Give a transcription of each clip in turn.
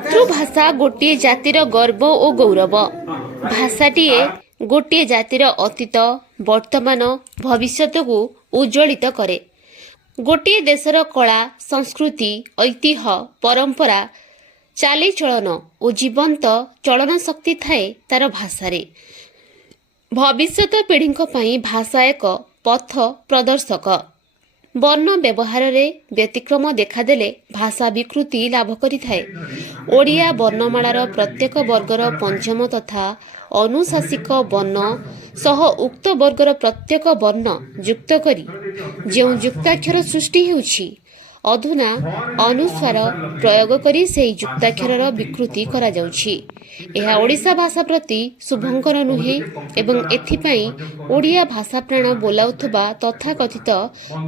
मातृभाषा गोटे जातिर गर्व और गौरव। भाषाटीए गोटे जातिर अतीत वर्तमान भविष्यत को उज्ज्वलित करे। गोटे देशर कला संस्कृति ऐतिह्य परंपरा चालीचलन और जीवंत चलन शक्ति थाए तार भाषारे। भविष्यत पीढ़ी भाषा एक पथ प्रदर्शक। वर्ण व्यवहार रे व्यतिक्रम देखादेले भाषा विकृति लाभ करिथाए। ओडिया वर्णमालार प्रत्येक वर्गर पंचम तथा अनुशासिक वर्ण सह उक्त वर्गर प्रत्येक वर्ण युक्त करी जो युक्ताक्षर सृष्टि हेउछि अधुना अनुस्वार प्रयोग करी सेही युक्ताक्षर विकृति करा जाउछि। एहा ओडिशा भाषा प्रति शुभंकर नुहे एवं एथिपाई ओडिया भाषा प्राण बोलाउथबा तथाकथित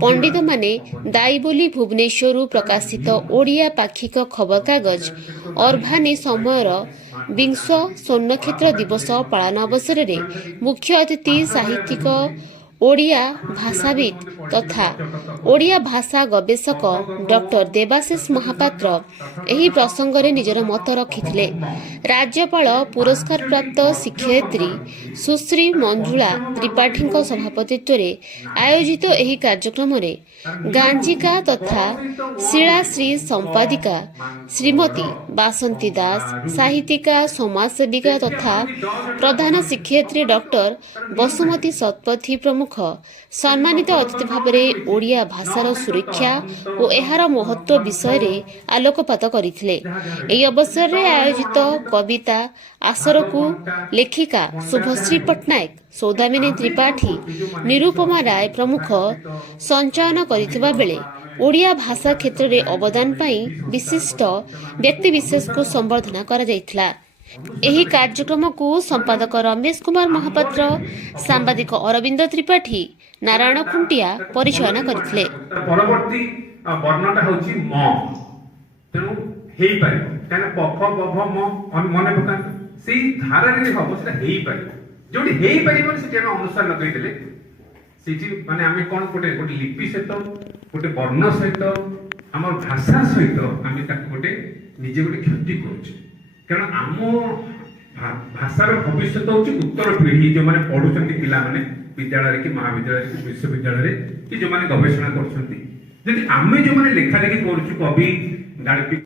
पंडित माने दायी बोली भुवनेश्वर प्रकाशित ओडिया पाक्षिक खबर कागज अर्भानी समयर 20 स्वर्णक्षेत्र दिवस पालन अवसर में मुख्य अतिथि साहित्यिक ओडिया भाषाविद तथा ओडिया भाषा गवेषक डॉक्टर देवाशीष महापात्र एही प्रसंग रे निजर मत रखिथिले। राज्यपाल पुरस्कार प्राप्त शिक्षयित्री सुश्री मंजुला त्रिपाठी सभापतित्व रे आयोजित एही कार्यक्रम रे गांजिका तथा शिलाश्री संपादिका श्रीमती बासंती दास, साहित्यिका समाजसेविका तथा प्रधान शिक्षयित्री डॉक्टर बसुमती सतपथी प्रमुख सम्मानित अतिथि भाव में ओडिया भाषार सुरक्षा और एहार महत्व विषय रे आलोकपात करथिले। एही अवसर रे आयोजित कविता आसर को लेखिका शुभश्री पट्टनायक, सौदामिनी त्रिपाठी, निरुपमा राय प्रमुख संचयन करथिबा बेले ओडिया भाषा क्षेत्र में अवदान पाई विशिष्ट व्यक्ति विशेष को संबर्धना करा जायथिला। एही कार्यक्रम को संपादक रमेश कुमार महापात्र, सांबादिक अरविंद त्रिपाठी, नारायण खुंटिया परिचालना करथिले। परवर्ती वर्णटा होची म तेनु हेई पारे काना पफ बभ म मने पका सेही धारा रे हबो सेटा हेई पारे जोडी हेई पारे माने सेटा हम अनुसार लगै देले सेठी माने आमे कोन कोटे लिपि सहित कोटे वर्ण सहित हमर भाषा सहित आमे ताक कोटे निजे कोटे क्षति करूछ। कारण आम भाषार भविष्य हूँ उत्तर पीढ़ी जो मैंने पढ़ुंट पिला माने विद्यालय कि महाविद्यालय कि विश्वविद्यालय कि जो मैंने गवेषणा कर आम जो मैंने लेखा लेखि करुँ कवि गाड़ी